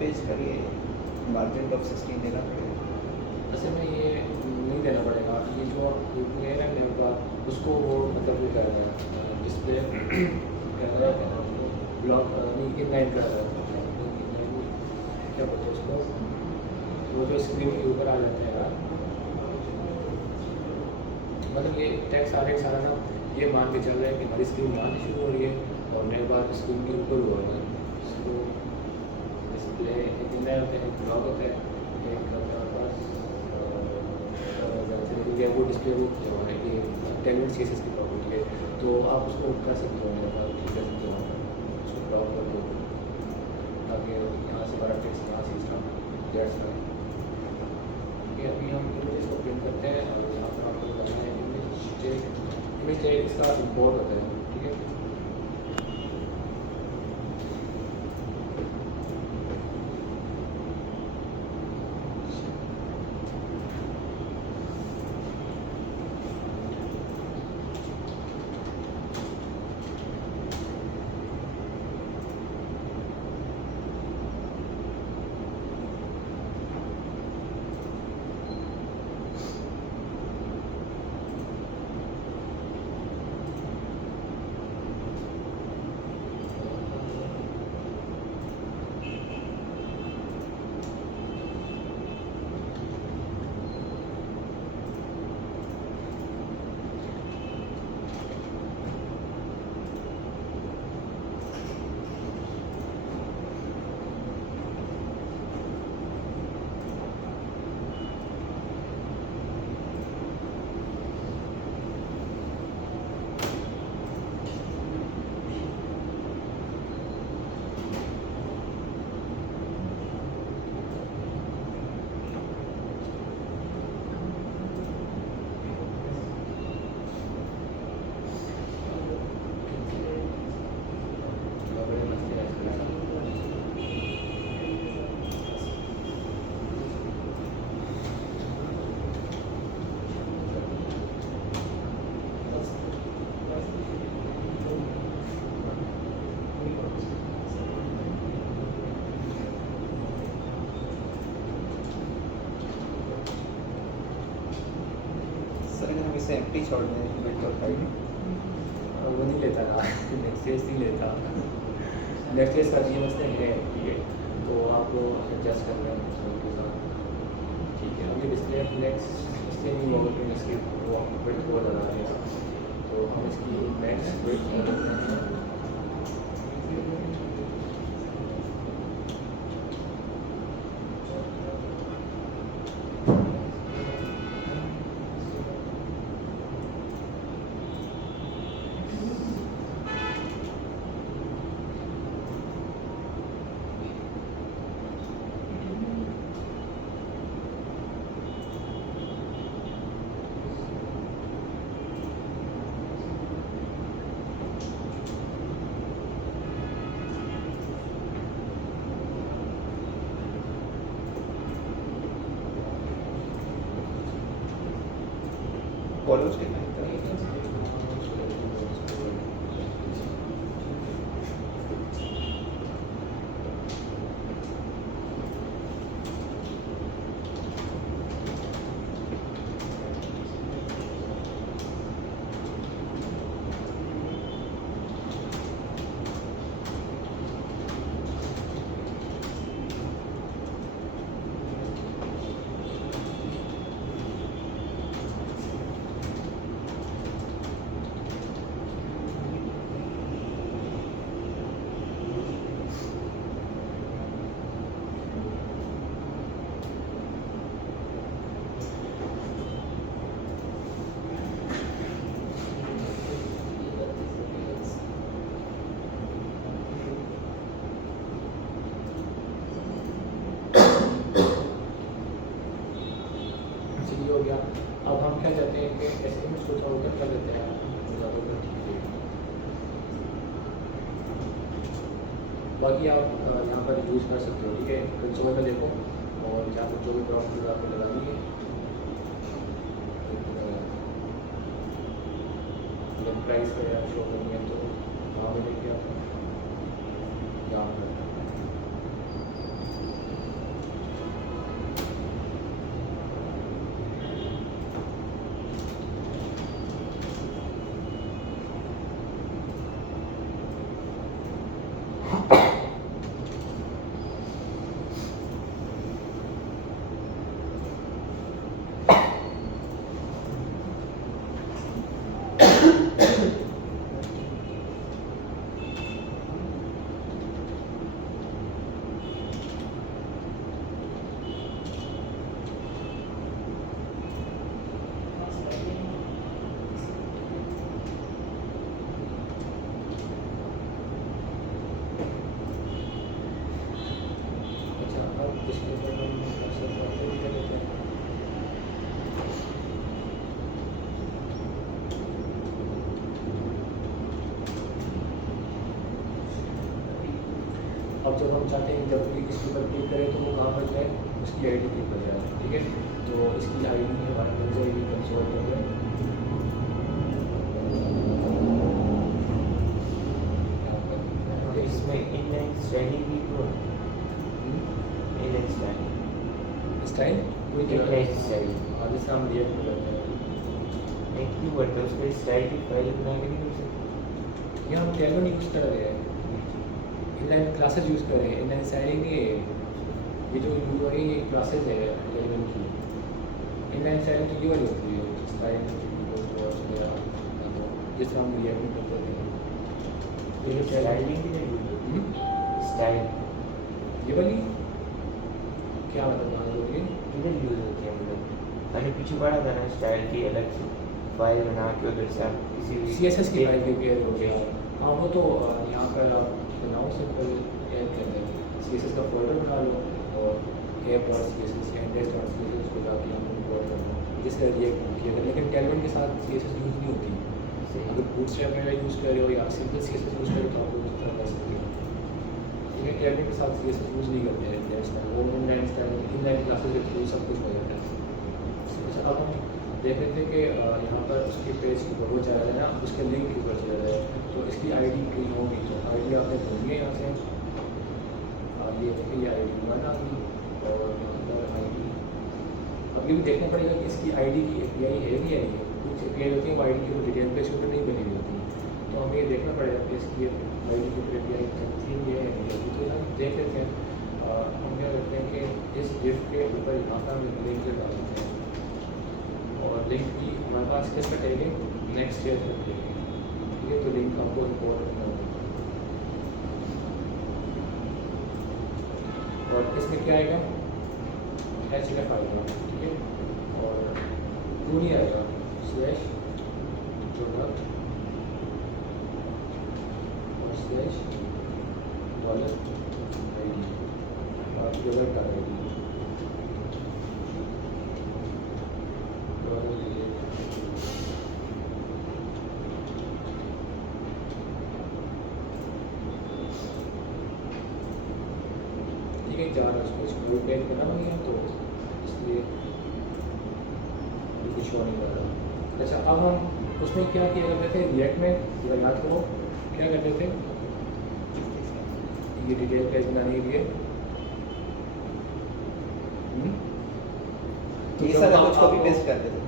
Page पर ये margin of 16 देना पड़ेगा। ऐसे में ये नहीं देना पड़ेगा, ये जो ये है ना का उसको वो मतलब वो कर रहा है डिस्प्ले कर रहा है उसको ब्लॉक नहीं इनलाइन कर रहा है, क्या बोलते हैं उसको, वो जो स्क्रीन के ऊपर आ जाते हैं यार, मतलब ये टैक्स सारा ना ये मान के चल रहा है कि हमारी स्क्रीन यहाँ से शुरू हो रही है और मेरे बाद स्क्रीन के ऊपर हुआ है इसको डिस्प्ले एक नया होता है, एक ब्लॉक होता है, एक हमारे पास ये वो डिस्प्ले वो किया हुआ है, ये 10 मिनट्स केसेस की प्रॉपर्टी है, तो आप उसको कर सकते हो, मेरे पास ठीक कर सकते हो, उसको ब्लॉक कर दो ताकि यहाँ से बड़ा टेक्स्ट यहाँ से इसका दैट्स राइट। ये अभी हम इमेज को प्रिंट करते हैं और यहाँ पर आपको बताना है इमेज टेग इसका इम्पोर्ट होता है, ठीक है। इसे एम्प्टी छोड़ दें बिल्ड और फाइल वो नहीं लेता ना नेक्स्ट नहीं लेता, नेक्स्ट का जी मसले है, ठीक है, तो आपको एडजस्ट करना है उसके साथ, ठीक है। अभी डिस्प्ले नेक्स्ट इससे नहीं होगा तो इसकी वो वेट बहुत ज़्यादा आ गया, तो हम इसकी नेक्स्ट वेट करते हैं। कॉलम्स कितना है? हो गया। अब हम क्या चाहते हैं कि एस्टिमेट को थोड़ा ऊपर कर देते हैं, ज़्यादा ऊपर ठीक है। बाकी आप यहाँ पर यूज़ कर सकते हो, ठीक है। कंसोल में देखो और यहाँ पर जो भी प्रॉपर्टीज आपको लगानी है, प्राइस का शो करनी है तो वहाँ पर देखिए आप यहाँ पर अब जब हम चाहते हैं जब भी इसके ऊपर क्लिक करें तो वो कहाँ पर जाए, उसकी आई डी क्लिक पर जाए, ठीक है। तो इसकी आई डी हमारे मिल जाएगी कंसोल के अंदर। तो इसमें इनलाइन स्टाइलिंग भी तो इनलाइन स्टाइलिंग स्टाइल कोई इनलाइन स्टाइलिंग जैसे हम रिएक्ट करते हैं एक क्यों करते हैं उसका स्टाइल की फाइल बना के नहीं कर सकते? या हम कैलवन यूज़ कर रहे हैं, इनलाइन क्लासेस यूज़ कर रहे हैं, इनलाइन स्टाइलिंग नहीं है ये जो यूज हो रही है, ये क्लासेस है कैलवन की। इनलाइन स्टाइलिंग तो ये वाली होती है स्टाइल जिस तरह हम रिएक्ट करते हैं। ये स्टाइलिंग की नहीं यूज होती स्टाइल ये वाली क्या मतलब मान लो ये किधर यूज होती है? मतलब मैंने पीछे पढ़ा था ना स्टाइल की अलग से फाइल बना के उधर से आप किसी भी CSS की फाइल प्रिपेयर हो गया। हाँ वो तो यहाँ पर आप बनाओ सिंपल ऐप के अंदर CSS का फोल्डर बना लो और app.css या index.css को जाके यहाँ पर इंपोर्ट कर लो, जिससे रिएक्ट किया था। लेकिन कैलवन के साथ CSS यूज़ नहीं होती। अगर बूटस्ट्रैप वगैरह यूज़ कर रहे हो या सिंपल CSS यूज़ कर रहे हो तो आप लोग इस तरह कर सकते हो। लेकिन कैलवन के साथ CSS यूज़ नहीं करते हैं, वो इनलाइन क्लासेस के थ्रू सब कुछ हो जाता है। अब हम देख रहे थे कि यहाँ पर उसके पेज के ऊपर वो चला जाए ना, उसके लिंक के ऊपर चला जाए तो इसकी आईडी कहीं होगी, तो आईडी आपने ढूंढी है यहाँ से। ये देखिए ये आईडी 1 आ गई और यहाँ पर आईडी अभी भी देखना पड़ेगा कि इसकी आईडी की API है भी या नहीं है। कुछ API होती है वो आईडी के ऊपर डिटेल पेज के ऊपर नहीं बनी हुई होती, तो हमें ये देखना पड़ेगा कि इसकी आईडी के ऊपर API थी है या नहीं होती। तो हम देख लेते हैं, हम क्या करते हैं कि इस डिफ के ऊपर यहाँ पर हम लिंक लगा देते हैं और लिंक भी हमारे पास किस पे करेंगे, नेक्स्ट ईयर पे करेंगे, ठीक है। तो लिंक आपको इम्पोर्ट करना होगा और इसमें क्या आएगा HLF आएगा, ठीक है। और टू नहीं आएगा स्लैश प्रोडक्ट और स्लैश डॉलर ID और प्रोडक्ट आएगी जा रहा है उसको पेज बना हुई है तो इसलिए कुछ शो नहीं कर रहा। अच्छा अब हम उसमें क्या किया करते थे रिएक्ट में, जरा याद करो क्या करते थे ये डिटेल पेज बनाने के लिए ये सारा कुछ कॉपी पेस्ट करते थे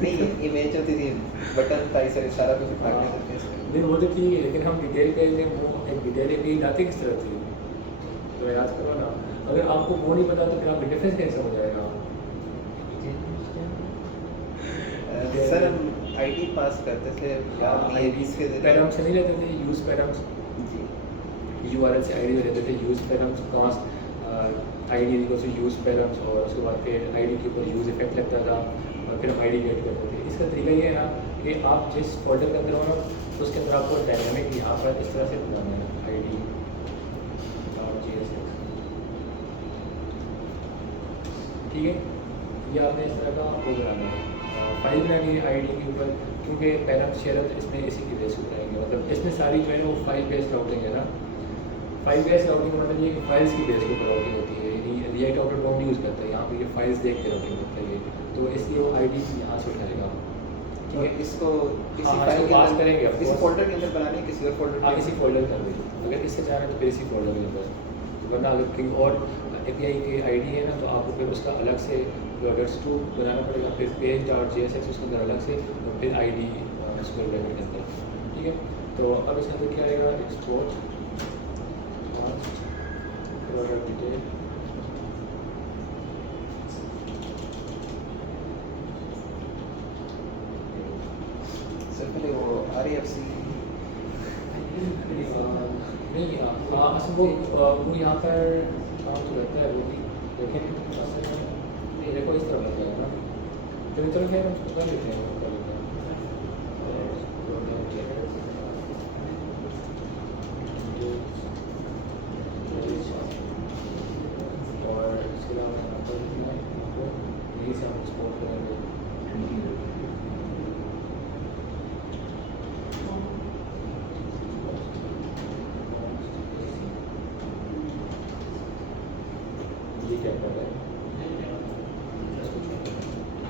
नहीं नहीं ये मैच होती थी बटन था इस सारा कुछ उठा के पेस्ट कर नहीं वो तो ठीक है, लेकिन हम डिटेल पेज में वो एक डिटेल पेज आती किस तरह थी तो याद करो ना। अगर आपको वो नहीं पता तो फिर आप डिफरेंस कैसे हो जाएगा। सर हम आईडी पास करते थे आईडी से पैराम से नहीं लेते थे, यूज़ पैराम्स जी URL से आईडी लेते थे, use params const ID equal to use params और उसके बाद फिर आईडी के ऊपर यूज़ इफेक्ट लगता था और फिर हम आईडी गेट करते थे। इसका तरीका ये है ना कि आप जिस फोल्डर के अंदर हो ना तो उसके अंदर आपको डायनामिक यहाँ पर इस तरह से बनाना है आईडी .jsx, ठीक है। ये आपने इस तरह का वो बनाना है फाइल बनानी है आईडी के ऊपर, क्योंकि पैराम शेयर इसमें इसी की बेस पर रहेंगे। मतलब इसमें सारी जो है वो फाइल बेस्ड राउटिंग है ना। फाइल बेस्ड राउटिंग का मतलब ये कि फाइल्स की बेस के ऊपर राउटिंग होती है, यानी रिएक्ट आउटर डोंट यूज़ करता है यहाँ पे, ये फाइल्स देख के राउटिंग करता है, तो इसलिए वो आईडी यहाँ से उठाएगा। तो इसको किसी हाँ, फाइल इसको के पास अंदर करेंगे इस फोल्डर के अंदर बनानी है किसी और फोल्डर आप इसी फोल्डर कर देंगे, अगर इससे चाह रहे हैं तो फिर इसी फोल्डर के अंदर, वरना अगर कहीं और API की आईडी है ना तो आपको फिर उसका अलग से प्रोडक्ट्स2 बनाना पड़ेगा, फिर page.jsx उसके अंदर अलग से और फिर आईडी स्क्वायर ब्रैकेट के अंदर, ठीक है। तो अब इसके अंदर क्या आएगा एक्सपोर्ट प्रोडक्ट डिटेल सर पहले वो REFC नहीं असल वो यहाँ पर काम तो रहता है वो भी, लेकिन असल में नहीं देखो इस तरह बन जाएगा ना, तो चलो खैर हम उसको कर लेते हैं और इसके अलावा यहाँ पर यही से हम एक्सपोर्ट करेंगे। कर रहे हैं,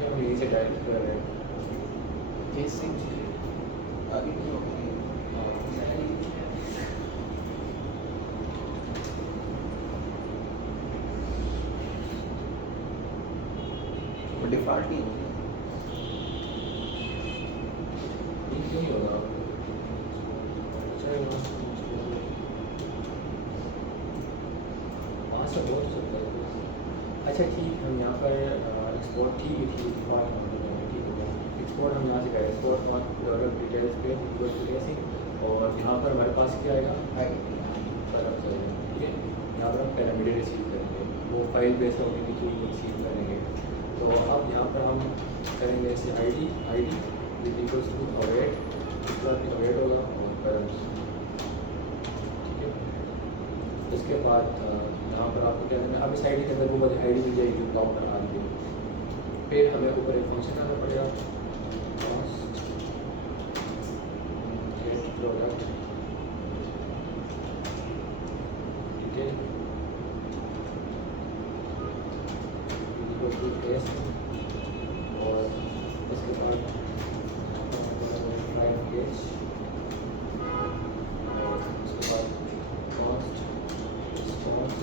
हम यहीं से डायरेक्ट कर रहे हैं। जैसे आगे की होगी डिफ़ॉल्ट नहीं होगी। ये क्यों नहीं होगा? वहाँ से हो सकता है। अच्छा ठीक, हम यहाँ पर एक्सपोर्ट ठीक है, ठीक हो गया। एक्सपोर्ट हम यहाँ से करें, एक्सपोर्ट प्रोडक्ट डिटेल्स पे ऐसे, और यहाँ पर हमारे पास क्या आएगा, पैरामीटर आएगा। ठीक है, यहाँ पर हम पैरामीटर रिसीव करेंगे, वो फाइल बेस होने के थ्रू रिसीव करेंगे। तो अब यहाँ पर हम करेंगे ऐसे I D with equals to await, इसके बाद अवेट होगा और पैरामीटर। ठीक है, उसके बाद यहाँ पर आपको क्या करना है, अब इस आई डी के अंदर वो आई डी मिल जाएगी ब्लॉक बना दी। फिर हमें ऊपर एक फंक्शन आना पड़ेगा, गेट प्रोडक्ट डिटेल और उसके बाद प्राइम केस, उसके बाद कॉस्ट रिस्पॉन्स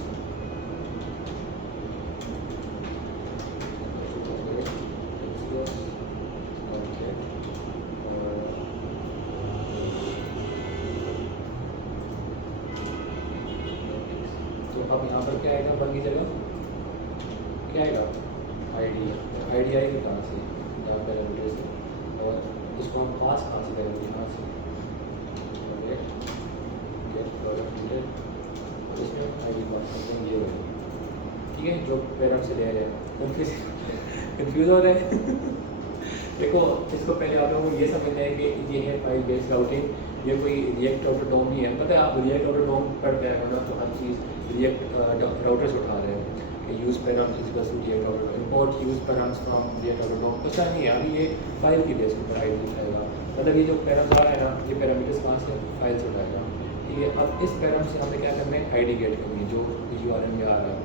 अब यहाँ पर क्या आएगा, बन की जगह क्या आएगा, आईडी आएगी कहाँ से, यहाँ पैरामीटर से, और इसको हम पास कहाँ से करेंगे, यहाँ से गेट प्रोडक्ट डिटेल, और इसमें आईडी पास करते हैं, ये होगी। ठीक है, जो पैरामीटर से ले रहे हैं, कंफ्यूज हो रहे हैं देखो, इसको पहले आप लोगों को ये समझना है कि ये है फाइल बेस्ड राउटिंग, ये कोई रिएक्ट राउटर डोम नहीं है। पता है, आप रिएक्ट राउटर डोम पढ़ते हैं ना, तो हर चीज़ रिएक्ट राउटर से उठा रहे हैं कि यूज़ पैराम्स इज बस react router, import use params from react router DOM, कुछ नहीं है। अभी ये फाइल की बेस पर आई दिखाएगा, मतलब ये जो पैराम्स आ रहा है ना, ये पैरामीटर्स कहाँ से, फाइल से उठाएगा। ठीक है, अब इस पैराम से हमें क्या करना है, आई डी गेट करनी है, जो URL में आ रहा है।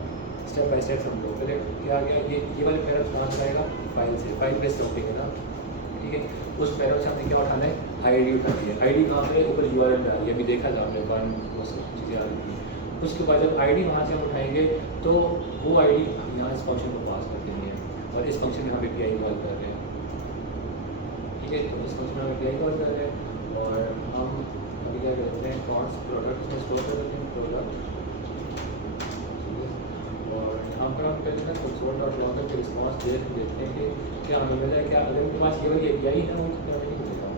स्टेप बाय स्टेप समझो, पहले क्या आ गया, ये वाले पैराम्स कहाँ से आएगा, फाइल से, फाइल बेस्ड राउटिंग है ना। ठीक है, उस पैराम से हमें क्या उठाना है, आईडी उठानी है। आईडी कहाँ पे, ऊपर URL में आ रही है, अभी देखा था हमने वन, वो सब चीज़ें आ रही थी। उसके बाद जब आईडी वहाँ से हम उठाएंगे तो वो आईडी यहाँ इस फंक्शन को पास कर देंगे, और इस फंक्शन में हम API कॉल कर रहे हैं। ठीक है, तो इस फंक्शन में हम API कॉल कर रहे हैं, और हम अभी क्या करते हैं, कॉन्स प्रोडक्ट में स्टोर कर देते हैं प्रोडक्ट, और यहाँ पर हम क्या करते हैं, console.logger के रिस्पॉन्स देखते हैं कि क्या हमें मिला है, क्या अगर उनके पास ये वाली API है ना, वो क्या नहीं मिलेगा।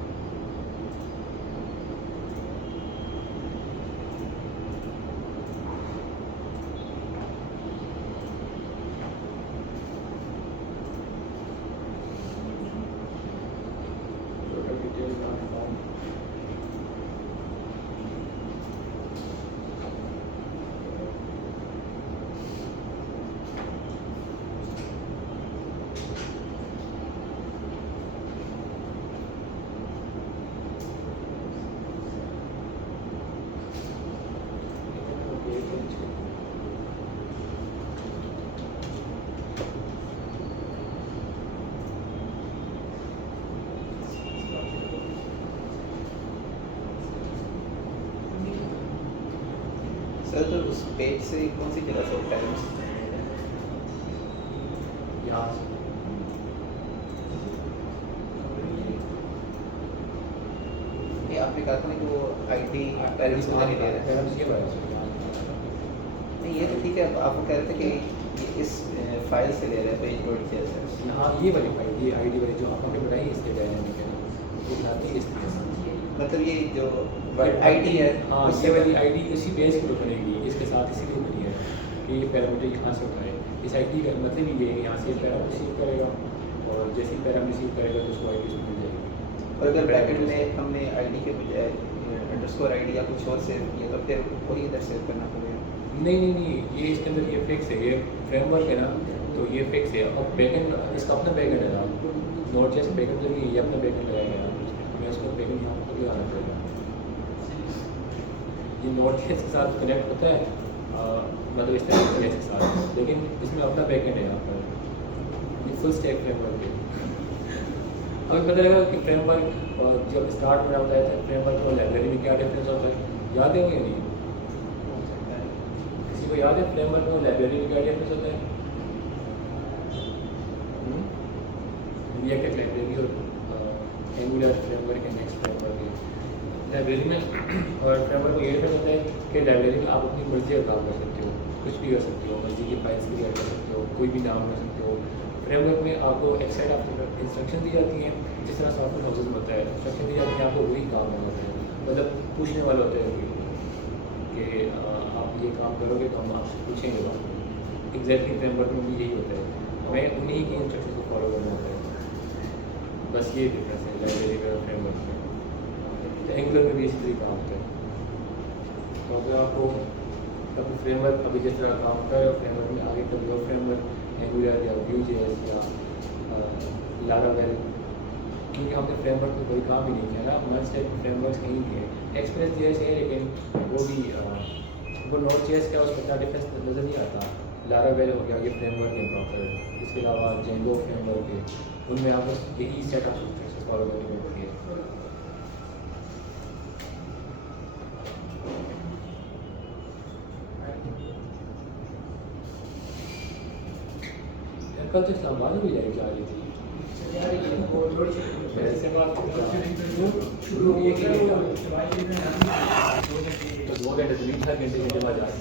सर तो उस पेज से कौन सी जगह से टाइम्स यहाँ से ये आपने कहा था ना कि वो आईडी पेरेंट्स को नहीं दे रहा है। पैराम्स ये वाला नहीं ये तो ठीक है, आपको कह रहे थे कि ये इस फाइल से ले रहे हैं पेज वर्ड से ऐसा। यहाँ ये वाली फाइल, ये आईडी वाली जो आपने बनाई है, इसके डायनामिक है, वो बनाती है इस तरह से। मतलब ये जो आईडी है हाँ, उससे ये वाली आईडी इसी पेज के ऊपर बनेगी, इसके साथ इसीलिए बनी है कि ये पैरामीटर यहाँ से उठाए। इस आईडी का मतलब ये है कि यहाँ से पैराम रिसीव करेगा, और जैसे ही पैराम रिसीव करेगा तो उसको आईडी मिल जाएगी। और अगर ब्रैकेट में हमने आईडी के बजाय अंडरस्कोर आईडी या कुछ और सेव किया तो फिर वही इधर सेव करना पड़ेगा। नहीं, ये इसके अंदर ये फिक्स है, ये फ्रेमवर्क है ना, तो ये फिक्स है। अब बैकएंड इसका अपना बैकएंड है ना, नोट जैसे बैकएंड तो ये अपना बैकएंड लगाएगा ना, मैं उसको बैकएंड यहाँ पर लगाना पड़ेगा। ये नोट के साथ कनेक्ट होता है, मतलब इस तरह के के साथ, लेकिन इसमें अपना बैकएंड है यहाँ पर फुल स्टैक फ्रेमवर्क है। हमें पता लगा कि फ्रेमवर्क और जब स्टार्ट में बताया था फ्रेमवर्क और लाइब्रेरी में क्या डिफरेंस होता है, याद है मुझे नहीं? किसी को याद है फ्रेमवर्क और लाइब्रेरी में क्या डिफरेंस होता है? रिएक्ट लाइब्रेरी और एंगुलर फ्रेमवर्क है, नेक्स्ट फ्रेमवर्क है। लाइब्रेरी में और फ्रेमवर्क में ये डिफरेंस होता है कि लाइब्रेरी में आप अपनी मर्जी का काम कर सकते हो, कुछ भी कर सकते हो, मर्जी की फाइल्स क्रिएट कर सकते हो, कोई भी नाम कर सकते हो। फ्रेमवर्क में आपको एक सेट ऑफ इंस्ट्रक्शन दी जाती हैं, जिस तरह सॉफ्टवेयर हाउसेज में होता है इंस्ट्रक्शन दी जाती है, आपको वही काम करना होता है, मतलब पूछने वाला होता है कि आप ये काम करोगे तो हम आपसे पूछेंगे बात। एग्जैक्टली फ्रेमवर्क में भी यही होता है, हमें उन्हीं की इंस्ट्रक्शन को फॉलो करना होता है। बस ये डिफरेंस है लाइब्रेरी में और फ्रेमवर्क में। तो एंगुलर में भी इसी तरह काम होता है। तो अगर आपको कभी फ्रेमवर्क अभी जिस तरह काम होता है फ्रेमवर्क में आगे कभी और फ्रेमवर्क एंगुलर या Vue.js या Laravel, क्योंकि हमने फ्रेमवर्क में कोई काम ही नहीं किया ना, हमारे टाइप फ्रेमवर्क कहीं नहीं है। Express.js है लेकिन वो भी वो Node.js का उसमें इतना डिफरेंस नज़र नहीं आता। Laravel हो गया, ये फ्रेमवर्क है प्रॉपर। इसके अलावा Django फ्रेमवर्क है, उनमें आप बस यही सेट ऑफ स्ट्रक्चर्स फॉलो करनी होती है। कल तो इस्लामाबाद भी लाइव जा रही थी, ऐसे बात तो 2 घंटे 3 घंटे के बाद जा रही